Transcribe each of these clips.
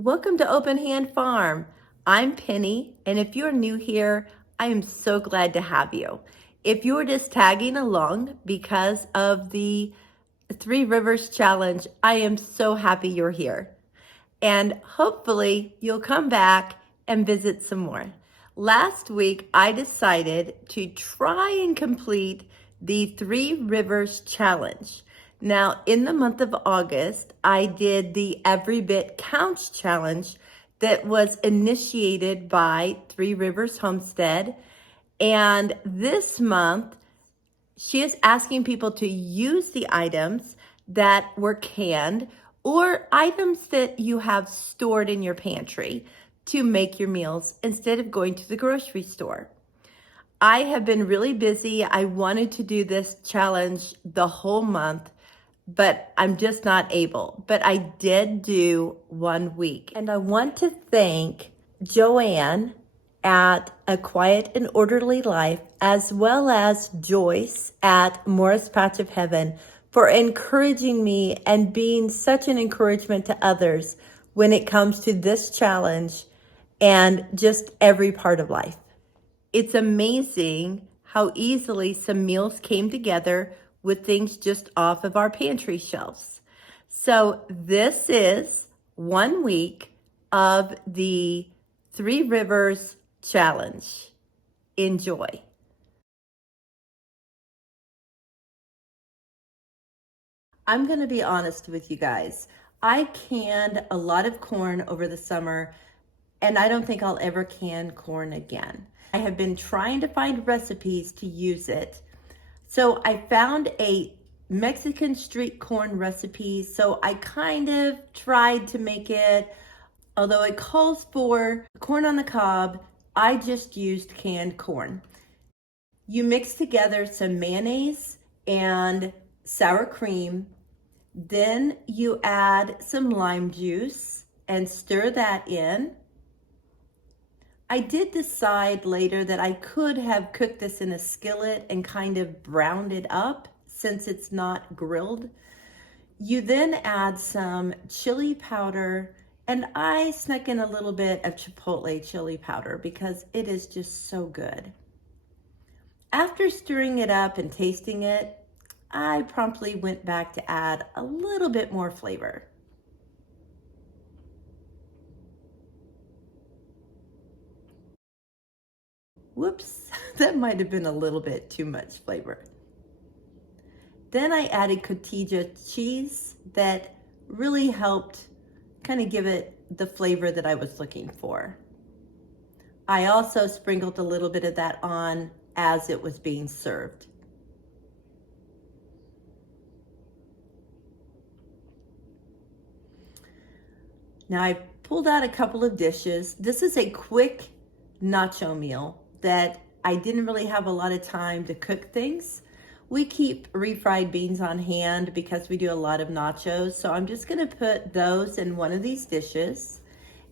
Welcome to Open Hand Farm. I'm Penny, and if you're new here, I am so glad to have you. If you're just tagging along because of the Three Rivers Challenge, I am so happy you're here. And hopefully you'll come back and visit some more. Last week, I decided to try and complete the Three Rivers Challenge. Now, in the month of August, I did the Every Bit Counts Challenge that was initiated by Three Rivers Homestead. And this month, she is asking people to use the items that were canned or items that you have stored in your pantry to make your meals instead of going to the grocery store. I have been really busy. I wanted to do this challenge the whole month, but I'm just not able. But I did do 1 week. And I want to thank Joanne at A Quiet and Orderly Life, as well as Joyce at Morris Patch of Heaven, for encouraging me and being such an encouragement to others when it comes to this challenge and just every part of life. It's amazing how easily some meals came together with things just off of our pantry shelves. So this is 1 week of the Three Rivers Challenge. Enjoy. I'm going to be honest with you guys. I canned a lot of corn over the summer, and I don't think I'll ever can corn again. I have been trying to find recipes to use it. So I found a Mexican street corn recipe, so I kind of tried to make it. Although it calls for corn on the cob, I just used canned corn. You mix together some mayonnaise and sour cream. Then you add some lime juice and stir that in. I did decide later that I could have cooked this in a skillet and kind of browned it up since it's not grilled. You then add some chili powder, and I snuck in a little bit of chipotle chili powder because it is just so good. After stirring it up and tasting it, I promptly went back to add a little bit more flavor. Whoops, that might have been a little bit too much flavor. Then I added cotija cheese that really helped kind of give it the flavor that I was looking for. I also sprinkled a little bit of that on as it was being served. Now I pulled out a couple of dishes. This is a quick nacho meal that I didn't really have a lot of time to cook things. We keep refried beans on hand because we do a lot of nachos. So I'm just gonna put those in one of these dishes,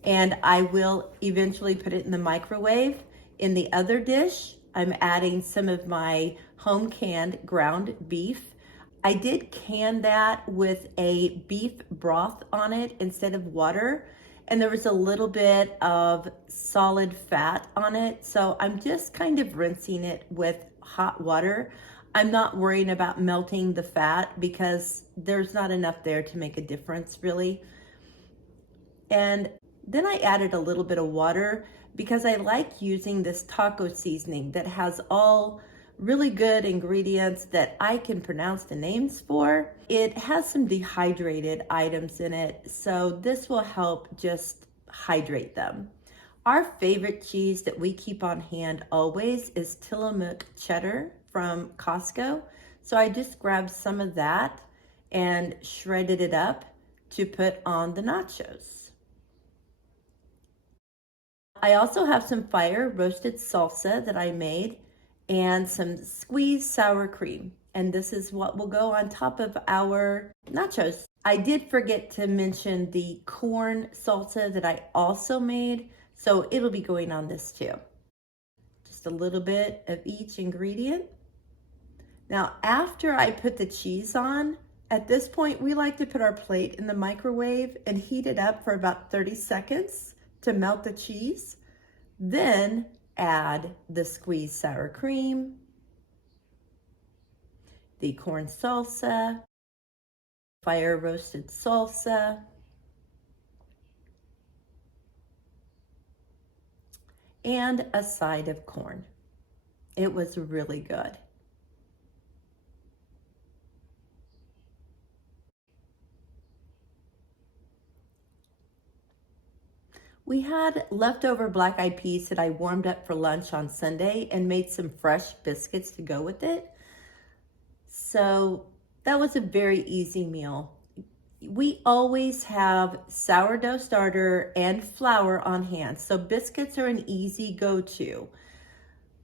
and I will eventually put it in the microwave. In the other dish, I'm adding some of my home canned ground beef. I did can that with a beef broth on it instead of water, and there was a little bit of solid fat on it. So I'm just kind of rinsing it with hot water. I'm not worrying about melting the fat because there's not enough there to make a difference really. And then I added a little bit of water because I like using this taco seasoning that has all really good ingredients that I can pronounce the names for. It has some dehydrated items in it, so this will help just hydrate them. Our favorite cheese that we keep on hand always is Tillamook cheddar from Costco. So I just grabbed some of that and shredded it up to put on the nachos. I also have some fire roasted salsa that I made and some squeezed sour cream. And this is what will go on top of our nachos. I did forget to mention the corn salsa that I also made, so it'll be going on this too. Just a little bit of each ingredient. Now, after I put the cheese on, At this point, we like to put our plate in the microwave and heat it up for about 30 seconds to melt the cheese. Then add the squeezed sour cream, the corn salsa, fire roasted salsa, and a side of corn. It was really good. We had leftover black eyed peas that I warmed up for lunch on Sunday and made some fresh biscuits to go with it. So that was a very easy meal. We always have sourdough starter and flour on hand, so biscuits are an easy go-to.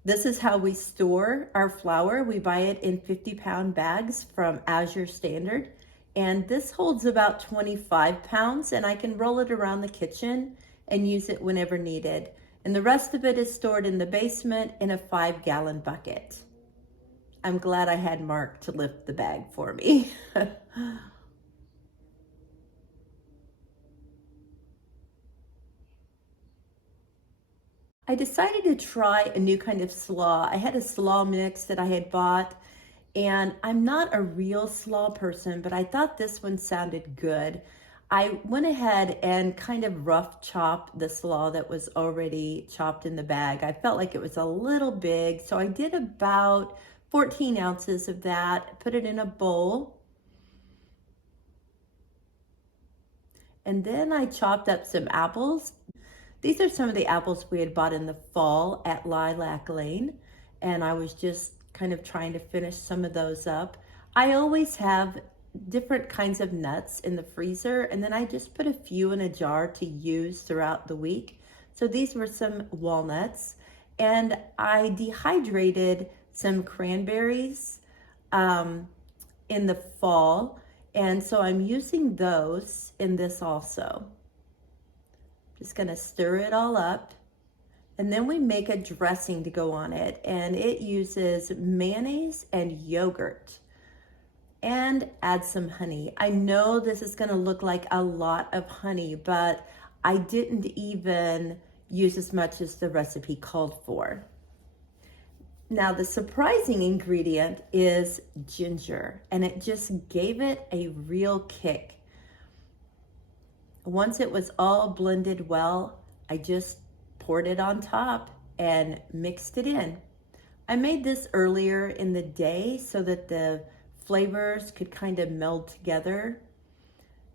This is how we store our flour. We buy it in 50-pound bags from Azure Standard, and this holds about 25 pounds, and I can roll it around the kitchen and use it whenever needed. And the rest of it is stored in the basement in a 5-gallon bucket. I'm glad I had Mark to lift the bag for me. I decided to try a new kind of slaw. I had a slaw mix that I had bought, and I'm not a real slaw person, but I thought this one sounded good. I went ahead and kind of rough chopped the slaw that was already chopped in the bag. I felt like it was a little big, so I did about 14 ounces of that, put it in a bowl, and then I chopped up some apples. These are some of the apples we had bought in the fall at Lilac Lane, and I was just kind of trying to finish some of those up. I always have different kinds of nuts in the freezer, and then I just put a few in a jar to use throughout the week. So these were some walnuts, and I dehydrated some cranberries in the fall, and so I'm using those in this also. Just gonna stir it all up, and then we make a dressing to go on it, and it uses mayonnaise and yogurt, and add some honey. I know this is gonna look like a lot of honey, but I didn't even use as much as the recipe called for. Now, the surprising ingredient is ginger, and it just gave it a real kick. Once it was all blended well, I just poured it on top and mixed it in. I made this earlier in the day so that the flavors could kind of meld together.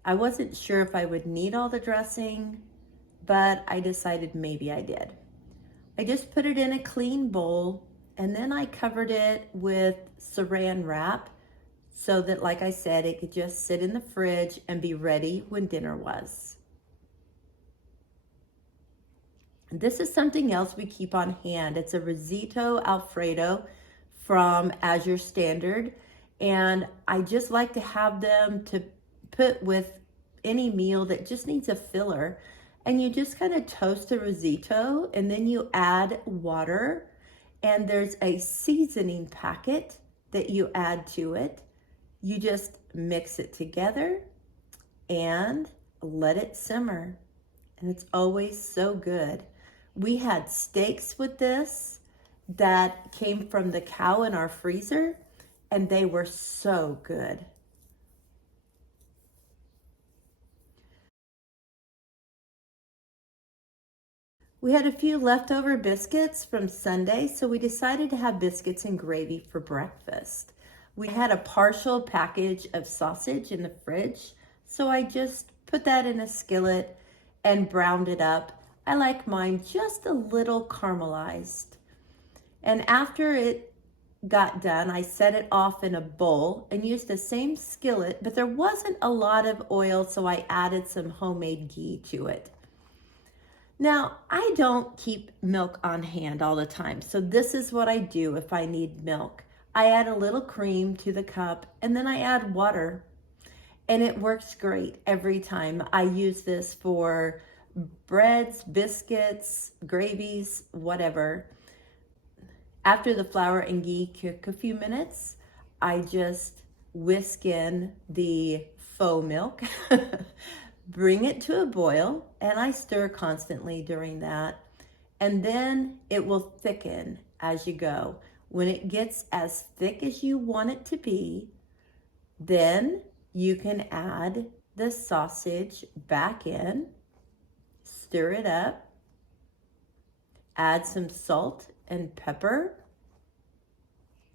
I wasn't sure if I would need all the dressing, but I decided maybe I did. I just put it in a clean bowl, and then I covered it with saran wrap so that, like I said, it could just sit in the fridge and be ready when dinner was. This is something else we keep on hand. It's a risotto Alfredo from Azure Standard, and I just like to have them to put with any meal that just needs a filler. And you just kind of toast the risotto, and then you add water, and there's a seasoning packet that you add to it. You just mix it together and let it simmer, and it's always so good. We had steaks with this that came from the cow in our freezer, and they were so good. We had a few leftover biscuits from Sunday, so we decided to have biscuits and gravy for breakfast. We had a partial package of sausage in the fridge, so I just put that in a skillet and browned it up. I like mine just a little caramelized. And after it got done, I set it off in a bowl and used the same skillet, but there wasn't a lot of oil, so I added some homemade ghee to it. Now, I don't keep milk on hand all the time, so this is what I do if I need milk. I add a little cream to the cup, and then I add water, and it works great every time. I use this for breads, biscuits, gravies, whatever. After the flour and ghee cook a few minutes, I just whisk in the faux milk, bring it to a boil, and I stir constantly during that. And then it will thicken as you go. When it gets as thick as you want it to be, then you can add the sausage back in, stir it up, add some salt and pepper,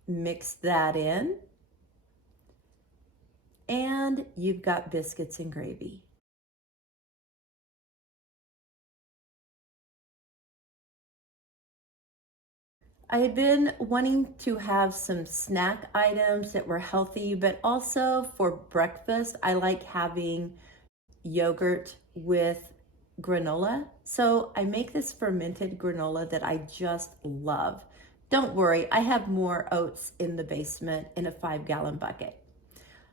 mix that in, and you've got biscuits and gravy. I had been wanting to have some snack items that were healthy, but also for breakfast, I like having yogurt with granola. So I make this fermented granola that I just love. Don't worry, I have more oats in the basement in a 5-gallon bucket.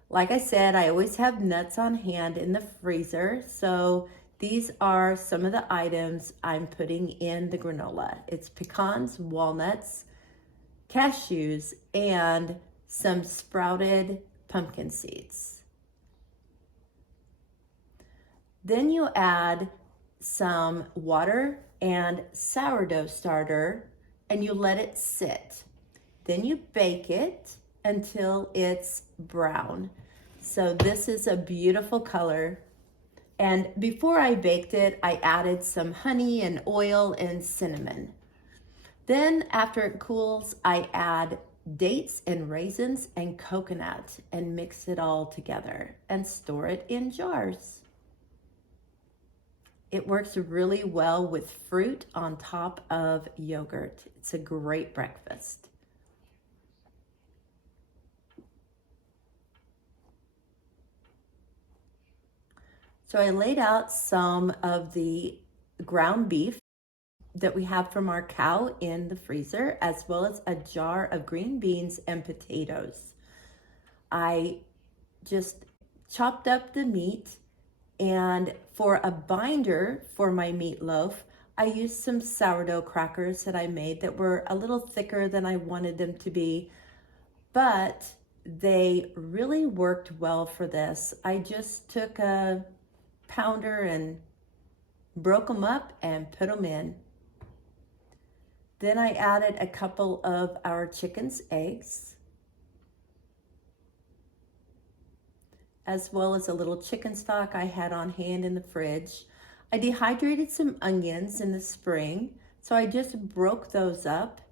Like I said, I always have nuts on hand in the freezer. So these are some of the items I'm putting in the granola. It's pecans, walnuts, cashews, and some sprouted pumpkin seeds. Then you add some water and sourdough starter and you let it sit. Then you bake it until it's brown. So this is a beautiful color. And before I baked it, I added some honey and oil and cinnamon. Then after it cools, I add dates and raisins and coconut and mix it all together and store it in jars. It works really well with fruit on top of yogurt. It's a great breakfast. So I laid out some of the ground beef that we have from our cow in the freezer, as well as a jar of green beans and potatoes. I just chopped up the meat, and for a binder for my meatloaf, I used some sourdough crackers that I made that were a little thicker than I wanted them to be, but they really worked well for this. I just took a pounder and broke them up and put them in. Then I added a couple of our chicken's eggs, as well as a little chicken stock I had on hand in the fridge. I dehydrated some onions in the spring, so I just broke those up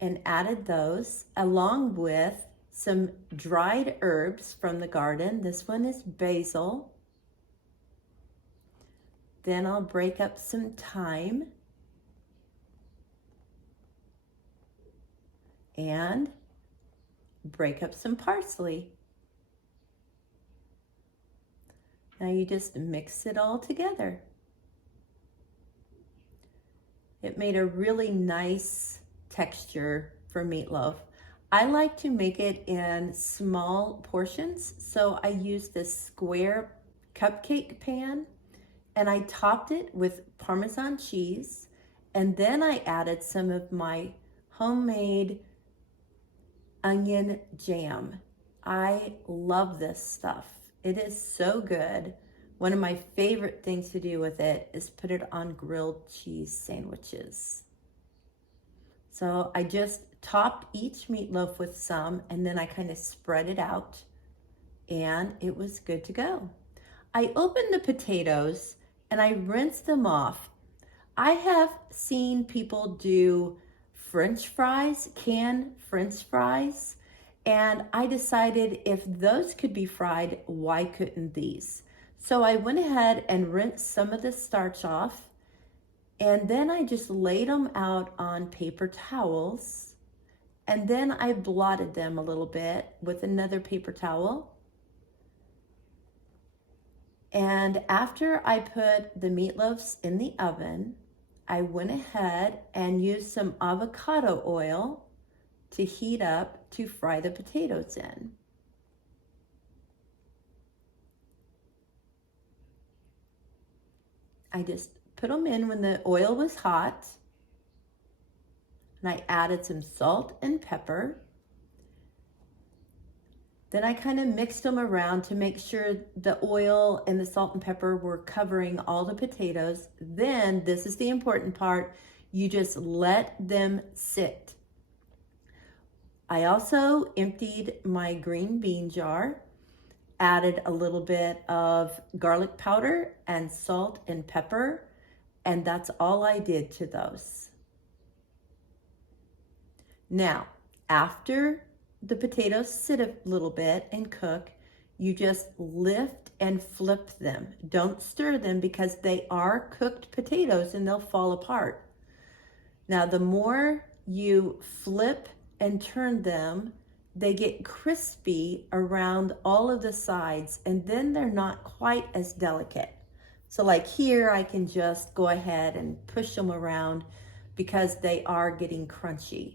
and added those along with some dried herbs from the garden. This one is basil. Then I'll break up some thyme and break up some parsley. Now you just mix it all together. It made a really nice texture for meatloaf. I like to make it in small portions, so I used this square cupcake pan and I topped it with Parmesan cheese, and then I added some of my homemade onion jam. I love this stuff. It is so good. One of my favorite things to do with it is put it on grilled cheese sandwiches. So I just topped each meatloaf with some, and then I kind of spread it out, and it was good to go. I opened the potatoes and I rinsed them off. I have seen people do French fries, canned French fries, and I decided if those could be fried, why couldn't these? So I went ahead and rinsed some of the starch off, and then I just laid them out on paper towels, and then I blotted them a little bit with another paper towel. And after I put the meatloaves in the oven, I went ahead and used some avocado oil to heat up to fry the potatoes in. I just put them in when the oil was hot, and I added some salt and pepper. Then I kind of mixed them around to make sure the oil and the salt and pepper were covering all the potatoes. Then, this is the important part, you just let them sit. I also emptied my green bean jar, added a little bit of garlic powder and salt and pepper, and that's all I did to those. Now, after the potatoes sit a little bit and cook, you just lift and flip them. Don't stir them because they are cooked potatoes and they'll fall apart. Now, the more you flip and turn them, they get crispy around all of the sides, and then they're not quite as delicate. So like here, I can just go ahead and push them around because they are getting crunchy.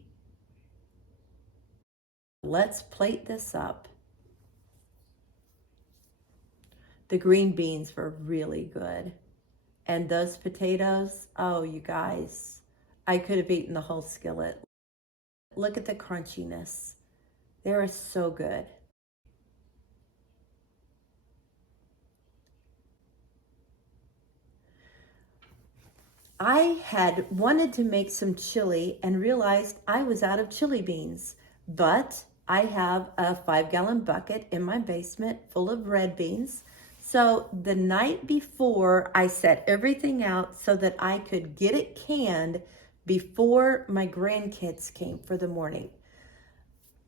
Let's plate this up. The green beans were really good. And those potatoes, oh, you guys, I could have eaten the whole skillet. Look at the crunchiness. They are so good. I had wanted to make some chili and realized I was out of chili beans, but I have a 5-gallon bucket in my basement full of red beans. So the night before, I set everything out so that I could get it canned before my grandkids came for the morning.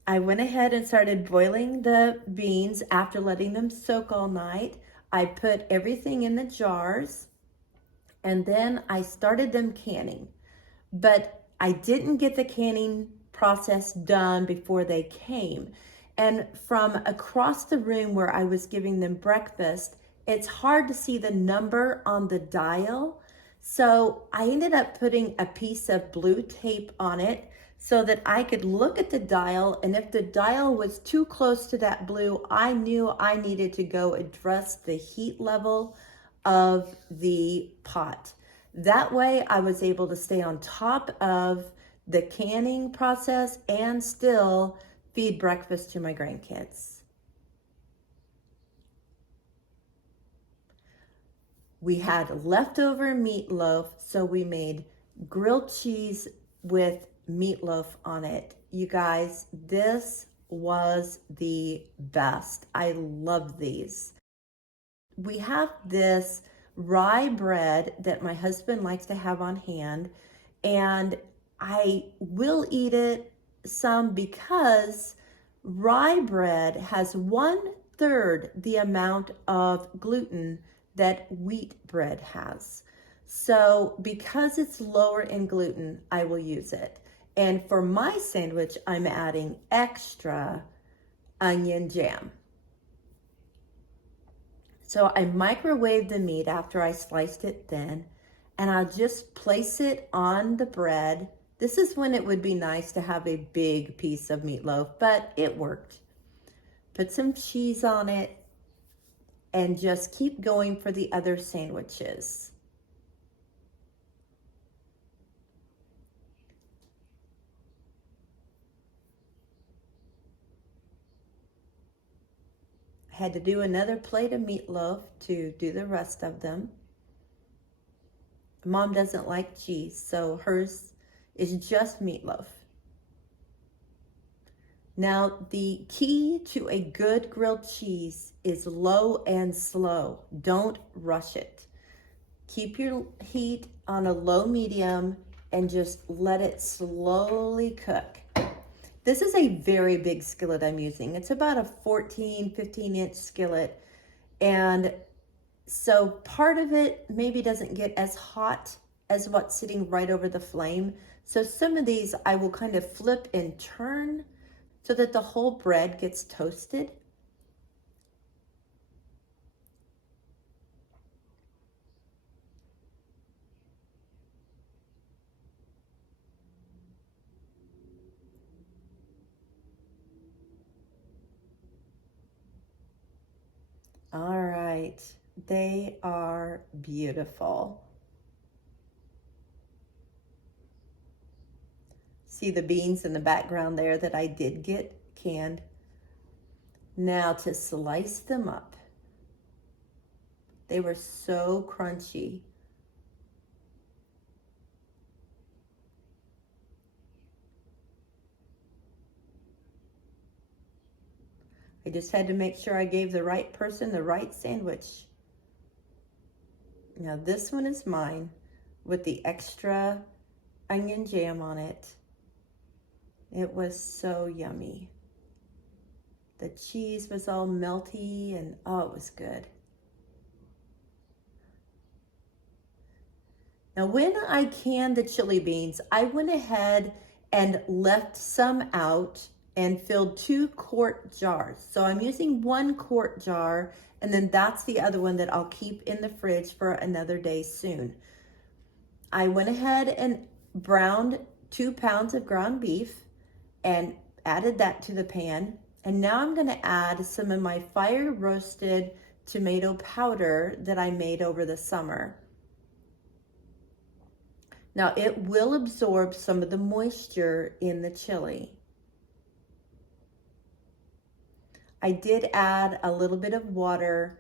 I went ahead and started boiling the beans after letting them soak all night. I put everything in the jars and then I started them canning. But I didn't get the canning process done before they came. And from across the room where I was giving them breakfast, it's hard to see the number on the dial. So I ended up putting a piece of blue tape on it so that I could look at the dial, and if the dial was too close to that blue, I knew I needed to go address the heat level of the pot. That way I was able to stay on top of the canning process and still feed breakfast to my grandkids. We had leftover meatloaf, so we made grilled cheese with meatloaf on it. You guys, this was the best. I love these. We have this rye bread that my husband likes to have on hand, and I will eat it some because rye bread has 1/3 the amount of gluten that wheat bread has. So because it's lower in gluten, I will use it. And for my sandwich, I'm adding extra onion jam. So I microwaved the meat after I sliced it thin, and I'll just place it on the bread. This is when it would be nice to have a big piece of meatloaf, but it worked. Put some cheese on it and just keep going for the other sandwiches. I had to do another plate of meatloaf to do the rest of them. Mom doesn't like cheese, so hers is just meatloaf. Now, the key to a good grilled cheese is low and slow. Don't rush it. Keep your heat on a low medium and just let it slowly cook. This is a very big skillet I'm using. It's about a 15-inch skillet. And so part of it maybe doesn't get as hot as what's sitting right over the flame. So some of these I will kind of flip and turn so that the whole bread gets toasted. All right, they are beautiful. See the beans in the background there that I did get canned. Now to slice them up. They were so crunchy. I just had to make sure I gave the right person the right sandwich. Now this one is mine with the extra onion jam on it. It was so yummy. The cheese was all melty and oh, it was good. Now when I canned the chili beans, I went ahead and left some out and filled 2-quart jars. So I'm using 1-quart jar, and then that's the other one that I'll keep in the fridge for another day soon. I went ahead and browned 2 pounds of ground beef and added that to the pan. And now I'm gonna add some of my fire roasted tomato powder that I made over the summer. Now it will absorb some of the moisture in the chili. I did add a little bit of water.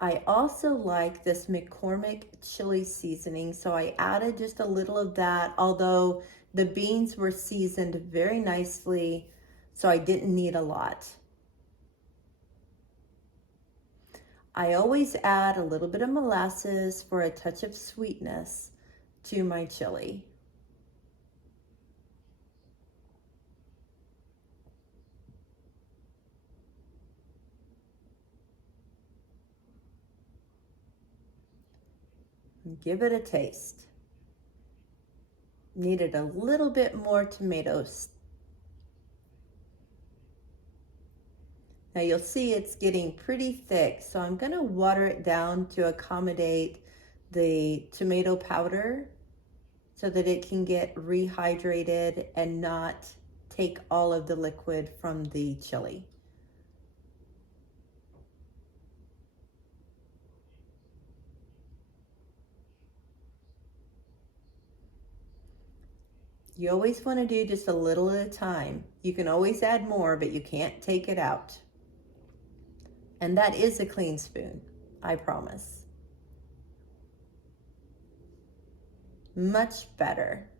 I also like this McCormick chili seasoning, so I added just a little of that, although the beans were seasoned very nicely, so I didn't need a lot. I always add a little bit of molasses for a touch of sweetness to my chili. Give it a taste. Needed a little bit more tomatoes. Now you'll see it's getting pretty thick, so I'm gonna water it down to accommodate the tomato powder so that it can get rehydrated and not take all of the liquid from the chili. You always want to do just a little at a time. You can always add more, but you can't take it out. And that is a clean spoon, I promise. Much better.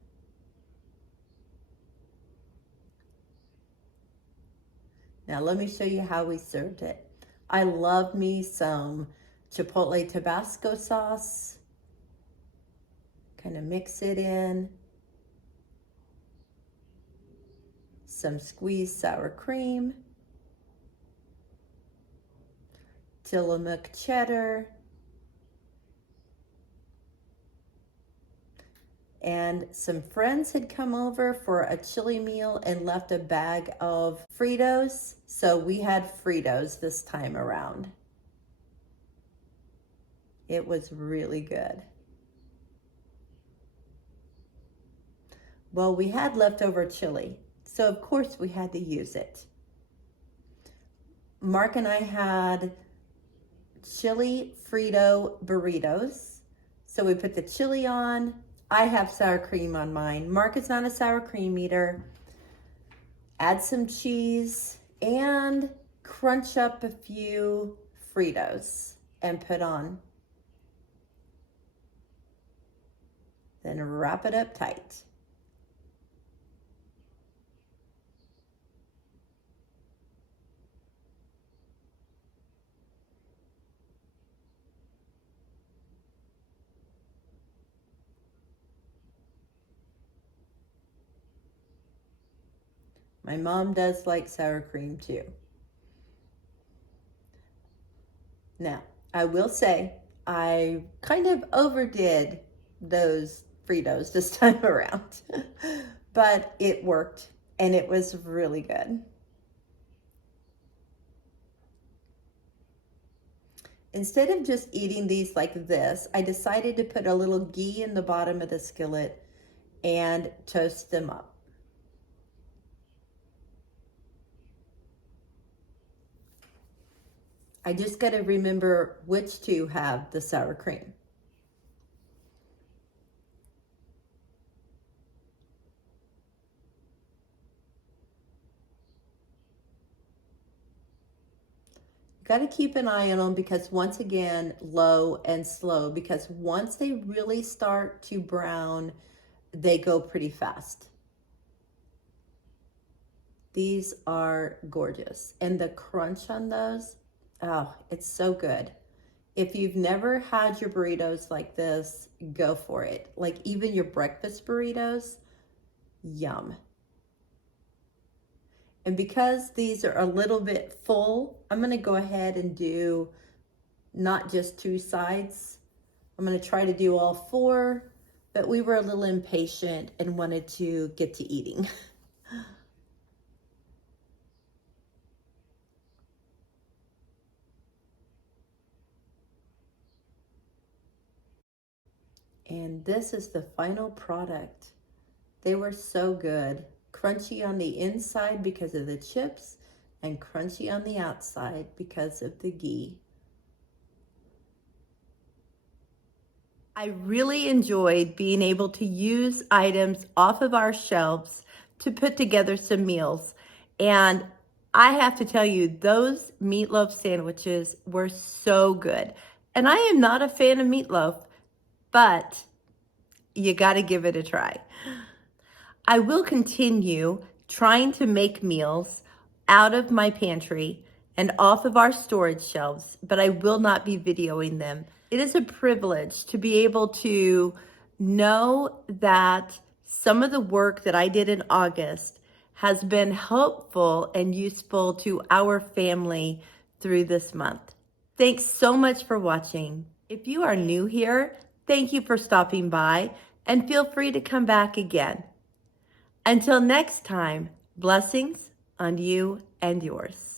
Now let me show you how we served it. I love me some Chipotle Tabasco sauce. Kind of mix it in. Some squeezed sour cream. Tillamook cheddar. And some friends had come over for a chili meal and left a bag of Fritos. So we had Fritos this time around. It was really good. Well, we had leftover chili, so of course we had to use it. Mark and I had chili Frito burritos. So we put the chili on. I have sour cream on mine. Mark is not a sour cream eater. Add some cheese and crunch up a few Fritos and put on. Then wrap it up tight. My mom does like sour cream too. Now, I will say I kind of overdid those Fritos this time around, but it worked and it was really good. Instead of just eating these like this, I decided to put a little ghee in the bottom of the skillet and toast them up. I just got to remember which to have the sour cream. Got to keep an eye on them because once again, low and slow, because once they really start to brown, they go pretty fast. These are gorgeous. And the crunch on those, oh, it's so good. If you've never had your burritos like this, go for it. Like even your breakfast burritos, yum. And because these are a little bit full, I'm gonna go ahead and do not just 2 sides. I'm gonna try to do all 4, but we were a little impatient and wanted to get to eating. And this is the final product. They were so good. Crunchy on the inside because of the chips and crunchy on the outside because of the ghee. I really enjoyed being able to use items off of our shelves to put together some meals. And I have to tell you, those meatloaf sandwiches were so good. And I am not a fan of meatloaf, but you got to give it a try. I will continue trying to make meals out of my pantry and off of our storage shelves, but I will not be videoing them. It is a privilege to be able to know that some of the work that I did in August has been helpful and useful to our family through this month. Thanks so much for watching. If you are new here, thank you for stopping by and feel free to come back again. Until next time, blessings on you and yours.